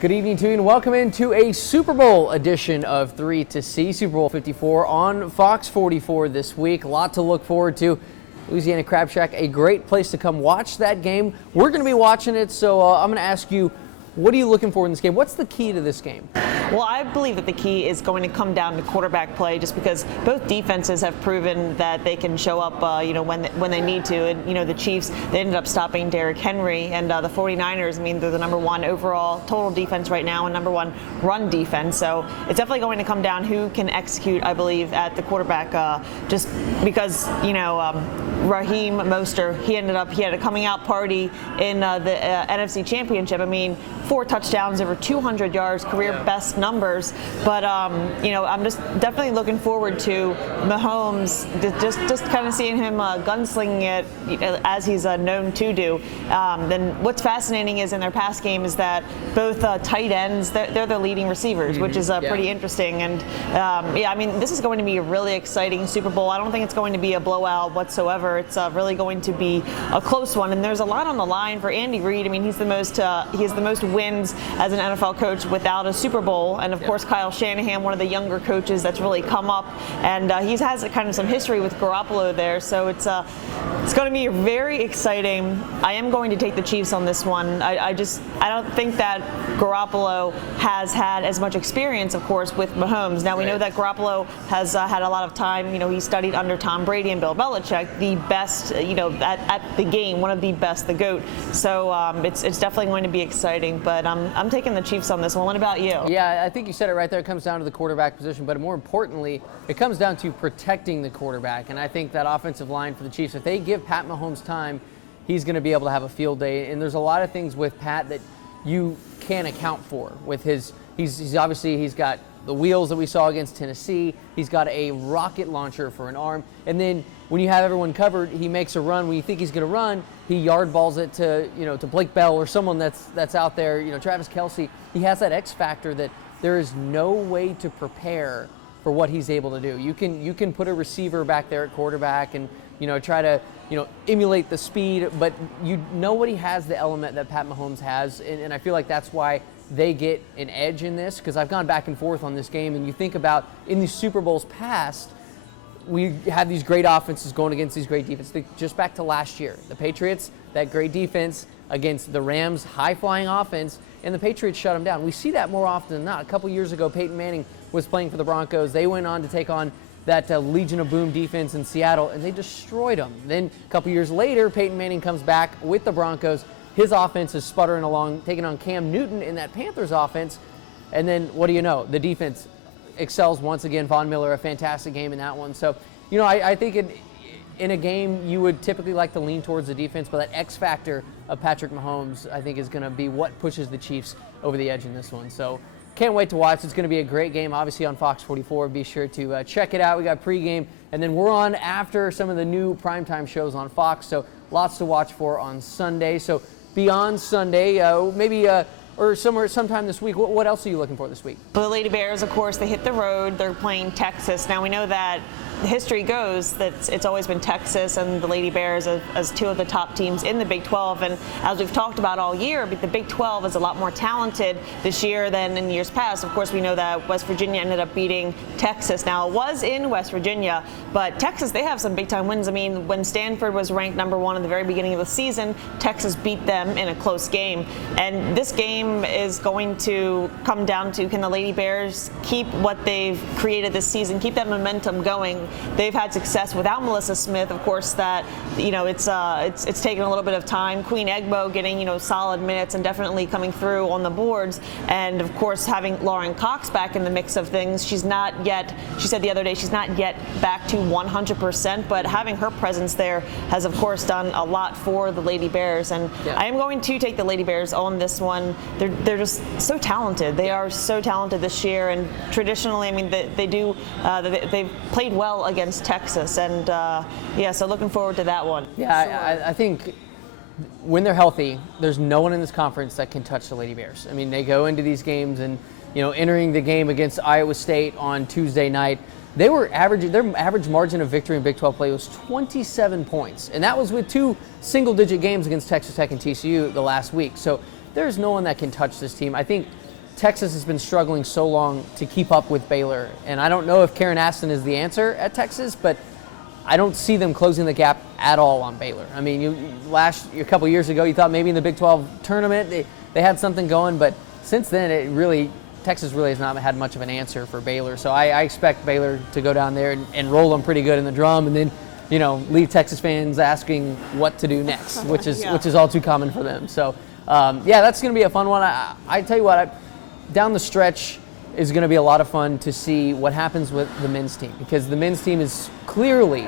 Good evening to you and welcome into a Super Bowl edition of 3 to See, Super Bowl 54 on Fox 44 this week. A lot to look forward to. Louisiana Crab Shack, a great place to come watch that game. We're going to be watching it, so I'm going to ask you, what are you looking for in this game? What's the key to this game? Well, I believe that the key is going to come down to quarterback play, just because both defenses have proven that they can show up, when they need to. And the Chiefs, they ended up stopping Derrick Henry, and the 49ers. I mean, they're the #1 overall total defense right now and #1 run defense. So it's definitely going to come down who can execute, I believe, at the quarterback. Just because Raheem Mostert, he had a coming out party in the NFC Championship. I mean, 4 touchdowns, over 200 yards, career best numbers. But I'm just definitely looking forward to Mahomes, just kind of seeing him gunslinging it as he's known to do. Then what's fascinating is in their pass game is that both tight ends, they're the leading receivers, which is pretty interesting. And this is going to be a really exciting Super Bowl. I don't think it's going to be a blowout whatsoever. It's really going to be a close one, and there's a lot on the line for Andy Reid. I mean, he has the most wins as an NFL coach without a Super Bowl, and of course Kyle Shanahan, one of the younger coaches that's really come up, and he has kind of some history with Garoppolo there. So it's going to be very exciting. I am going to take the Chiefs on this one. I don't think that Garoppolo has had as much experience, of course, with Mahomes. Now we know that Garoppolo has had a lot of time. He studied under Tom Brady and Bill Belichick, the best, at the game, one of the best, the GOAT. So it's definitely going to be exciting. But I'm taking the Chiefs on this one. What about you? Yeah, I think you said it right there. It comes down to the quarterback position, but more importantly, it comes down to protecting the quarterback. And I think that offensive line for the Chiefs, if they give Pat Mahomes time, he's going to be able to have a field day. And there's a lot of things with Pat that you can't account for. With he's got the wheels that we saw against Tennessee. He's got a rocket launcher for an arm. And then when you have everyone covered, he makes a run. When you think he's going to run, he yard balls it to Blake Bell or someone that's out there. Travis Kelce. He has that X factor that there is no way to prepare for what he's able to do. You can put a receiver back there at quarterback and try to emulate the speed, but nobody has the element that Pat Mahomes has, and I feel like that's why they get an edge in this, because I've gone back and forth on this game, and you think about in the Super Bowls past, we have these great offenses going against these great defenses. Just back to last year, the Patriots, that great defense against the Rams' high-flying offense, and the Patriots shut them down. We see that more often than not. A couple years ago, Peyton Manning was playing for the Broncos. They went on to take on that Legion of Boom defense in Seattle, and they destroyed them. Then a couple years later, Peyton Manning comes back with the Broncos. His offense is sputtering along, taking on Cam Newton in that Panthers offense. And then what do you know? The defense excels once again. Von Miller, a fantastic game in that one. So, I think in a game you would typically like to lean towards the defense, but that X factor of Patrick Mahomes, I think, is going to be what pushes the Chiefs over the edge in this one. So can't wait to watch. It's going to be a great game, obviously, on Fox 44. Be sure to check it out. We got pregame, and then we're on after some of the new primetime shows on Fox, so lots to watch for on Sunday. So beyond Sunday, or sometime this week, what else are you looking for this week? The Lady Bears, of course, they hit the road. They're playing Texas. Now, we know that history goes that it's always been Texas and the Lady Bears as 2 of the top teams in the Big 12. And as we've talked about all year, the Big 12 is a lot more talented this year than in years past. Of course, we know that West Virginia ended up beating Texas. Now, it was in West Virginia, but Texas, they have some big-time wins. I mean, when Stanford was ranked #1 in the very beginning of the season, Texas beat them in a close game. And this game is going to come down to, can the Lady Bears keep what they've created this season, keep that momentum going? They've had success without Melissa Smith, of course. That it's taken a little bit of time. Queen Egbo getting solid minutes and definitely coming through on the boards, and of course having Lauren Cox back in the mix of things. She's not yet. She said the other day she's not yet back to 100%, but having her presence there has of course done a lot for the Lady Bears. And I am going to take the Lady Bears on this one. They're just so talented. They are so talented this year, and traditionally, I mean, they've played well against Texas, and so looking forward to that one. Yeah, I think when they're healthy, there's no one in this conference that can touch the Lady Bears. I mean, they go into these games, and entering the game against Iowa State on Tuesday night, their average margin of victory in Big 12 play was 27 points, and that was with 2 single-digit games against Texas Tech and TCU the last week. So there's no one that can touch this team. I think Texas has been struggling so long to keep up with Baylor, and I don't know if Karen Aston is the answer at Texas, but I don't see them closing the gap at all on Baylor. I mean, a couple years ago, you thought maybe in the Big 12 tournament they had something going, but since then, Texas really has not had much of an answer for Baylor. So I expect Baylor to go down there and roll them pretty good in the drum, and then leave Texas fans asking what to do next, which is all too common for them. So that's going to be a fun one. I tell you what, down the stretch is going to be a lot of fun to see what happens with the men's team, because the men's team is clearly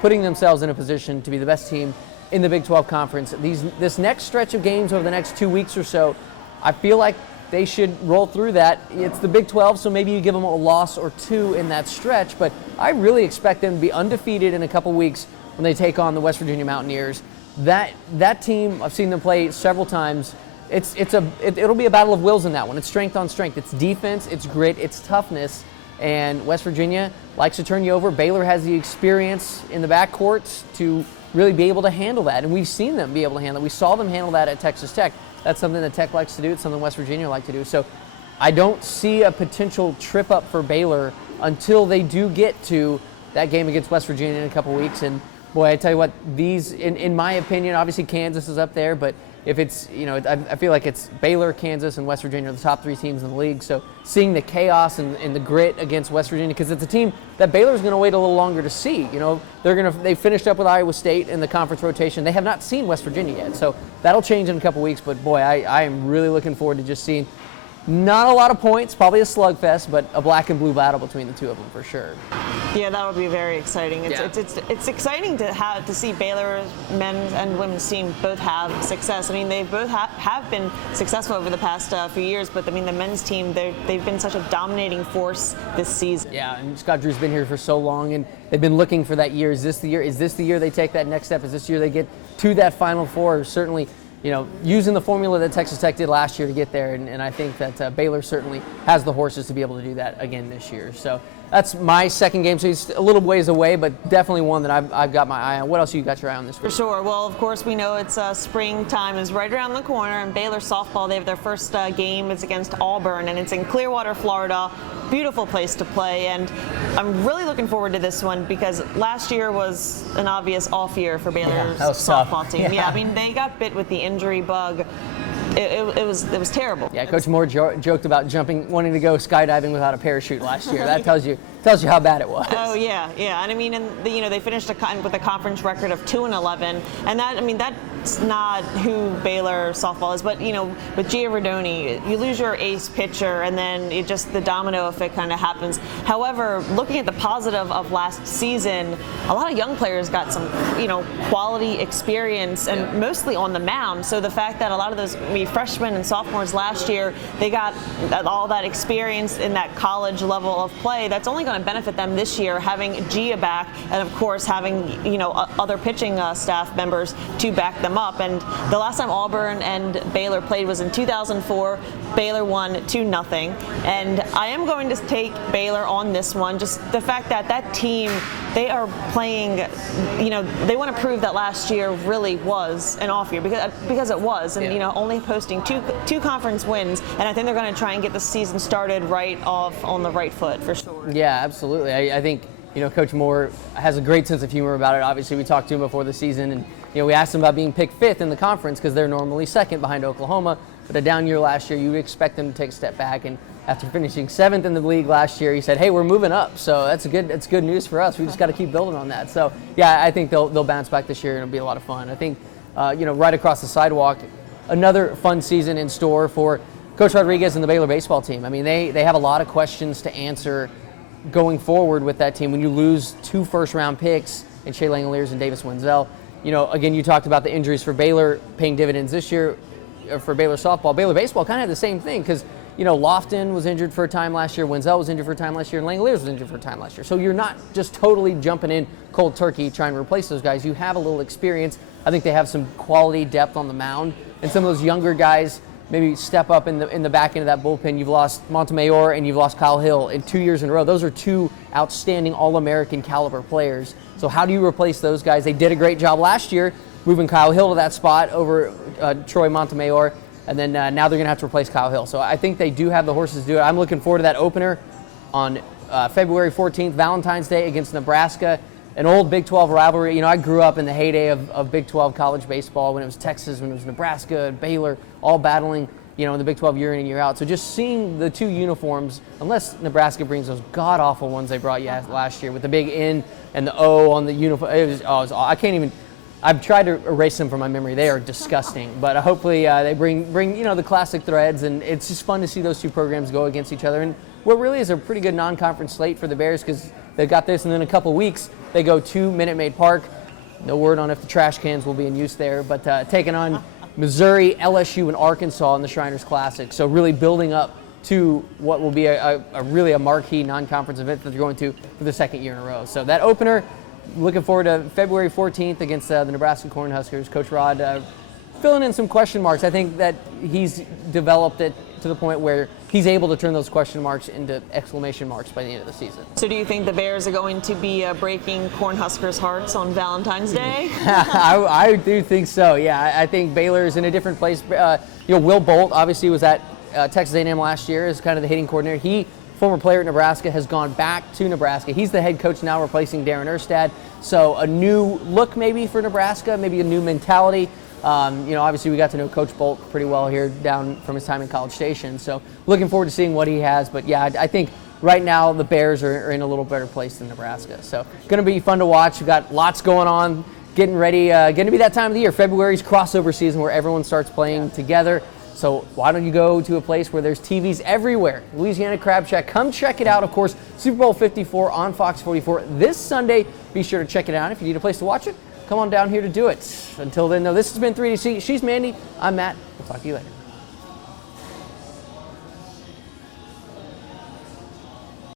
putting themselves in a position to be the best team in the Big 12 Conference. This next stretch of games over the next 2 weeks or so, I feel like they should roll through that. It's the Big 12, so maybe you give them a loss or two in that stretch, but I really expect them to be undefeated in a couple weeks when they take on the West Virginia Mountaineers. That team, I've seen them play several times. It'll be a battle of wills in that one. It's strength on strength. It's defense, it's grit, it's toughness, and West Virginia likes to turn you over. Baylor has the experience in the backcourt to really be able to handle that, and we've seen them be able to handle it. We saw them handle that at Texas Tech. That's something that Tech likes to do. It's something West Virginia like to do. So I don't see a potential trip up for Baylor until they do get to that game against West Virginia in a couple weeks. And boy, I tell you what, these, in my opinion, obviously Kansas is up there, but if it's, I feel like it's Baylor, Kansas, and West Virginia are the top three teams in the league. So seeing the chaos and the grit against West Virginia, because it's a team that Baylor's going to wait a little longer to see. They finished up with Iowa State in the conference rotation. They have not seen West Virginia yet. So that'll change in a couple weeks. But boy, I am really looking forward to just seeing not a lot of points, probably a slugfest, but a black and blue battle between the two of them for sure. Yeah, that would be very exciting. It's exciting to see Baylor's men's and women's team both have success. I mean, they both have been successful over the past few years, but I mean, the men's team, they've been such a dominating force this season. Yeah, and Scott Drew's been here for so long, and they've been looking for that year. Is this the year? Is this the year they take that next step? Is this the year they get to that Final Four? Certainly, using the formula that Texas Tech did last year to get there, and I think that Baylor certainly has the horses to be able to do that again this year. So that's my second game. So he's a little ways away, but definitely one that I've got my eye on. What else you got your eye on this week? For sure. Well, of course, we know it's springtime is right around the corner, and Baylor softball, they have their first game. It's against Auburn, and it's in Clearwater, Florida. Beautiful place to play, and I'm really looking forward to this one because last year was an obvious off year for Baylor's softball team. Yeah, I mean, they got bit with the injury bug. It was terrible. Yeah, Coach Moore joked about wanting to go skydiving without a parachute last year. That tells you how bad it was. Oh yeah, and I mean, they finished with a conference record of 2-11, and that's not who Baylor softball is. But with Gia Rodoni, you lose your ace pitcher, and then the domino effect kind of happens. However, looking at the positive of last season, a lot of young players got some quality experience, and mostly on the mound. So the fact that a lot of those freshmen and sophomores last year, they got all that experience in that college level of play, that's only going to benefit them this year, having Gia back, and of course having other pitching staff members to back them up. And the last time Auburn and Baylor played was in 2004. Baylor won 2-0, and I am going to take Baylor on this one. Just the fact that team, they are playing, they want to prove that last year really was an off year because it was, and only posting two conference wins, and I think they're going to try and get the season started right off on the right foot for sure. Yeah, absolutely. I think Coach Moore has a great sense of humor about it. Obviously, we talked to him before the season, and we asked him about being picked fifth in the conference because they're normally second behind Oklahoma. But a down year last year, you would expect them to take a step back. And after finishing seventh in the league last year, he said, "Hey, we're moving up." So that's good news for us. We just got to keep building on that. So yeah, I think they'll bounce back this year, and it'll be a lot of fun. I think right across the sidewalk, another fun season in store for Coach Rodriguez and the Baylor baseball team. I mean, they have a lot of questions to answer going forward with that team when you lose 2 first-round picks in Shea Langoliers and Davis Wenzel. Again, you talked about the injuries for Baylor paying dividends this year for Baylor softball. Baylor baseball kind of had the same thing because, Lofton was injured for a time last year, Wenzel was injured for a time last year, and Langoliers was injured for a time last year. So you're not just totally jumping in cold turkey trying to replace those guys. You have a little experience. I think they have some quality depth on the mound, and some of those younger guys maybe step up in the back end of that bullpen. You've lost Montemayor and you've lost Kyle Hill in 2 years in a row. Those are 2 outstanding All-American caliber players. So how do you replace those guys? They did a great job last year moving Kyle Hill to that spot over Troy Montemayor. And then now they're going to have to replace Kyle Hill. So I think they do have the horses to do it. I'm looking forward to that opener on February 14th, Valentine's Day against Nebraska. An old Big 12 rivalry. You know, I grew up in the heyday of Big 12 college baseball when it was Texas, when it was Nebraska, Baylor, all battling, you know, in the Big 12 year in and year out. So just seeing the two uniforms, unless Nebraska brings those god-awful ones they brought last year with the big N and the O on the uniform. I can't even, I've tried to erase them from my memory. They are disgusting. But hopefully they bring, you know, the classic threads, and it's just fun to see those two programs go against each other. And what really is a pretty good non-conference slate for the Bears, because they've got this, and then in a couple weeks they go to Minute Maid Park. No word on if the trash cans will be in use there, but taking on Missouri, LSU, and Arkansas in the Shriners Classic. So really building up to what will be really a marquee non-conference event that they're going to for the second year in a row. So that opener, looking forward to February 14th against the Nebraska Cornhuskers. Coach Rod filling in some question marks. I think that he's developed it to the point where he's able to turn those question marks into exclamation marks by the end of the season. So do you think the Bears are going to be breaking Cornhuskers' hearts on Valentine's Day? I do think so, yeah. I think Baylor's in a different place. Will Bolt obviously was at Texas A&M last year as kind of the hitting coordinator. He, former player at Nebraska, has gone back to Nebraska. He's the head coach now, replacing Darren Erstad. So a new look maybe for Nebraska, maybe a new mentality. Obviously we got to know Coach Bolt pretty well here down from his time in College Station. So looking forward to seeing what he has. But yeah, I think right now the Bears are in a little better place than Nebraska. So going to be fun to watch. We've got lots going on, getting ready. Going to be that time of the year. February's crossover season where everyone starts playing together. So why don't you go to a place where there's TVs everywhere? Louisiana Crab Shack. Come check it out. Of course, Super Bowl 54 on Fox 44 this Sunday. Be sure to check it out. If you need a place to watch it, come on down here to do it. Until then, though, this has been 3DC. She's Mandy. I'm Matt. We'll talk to you later.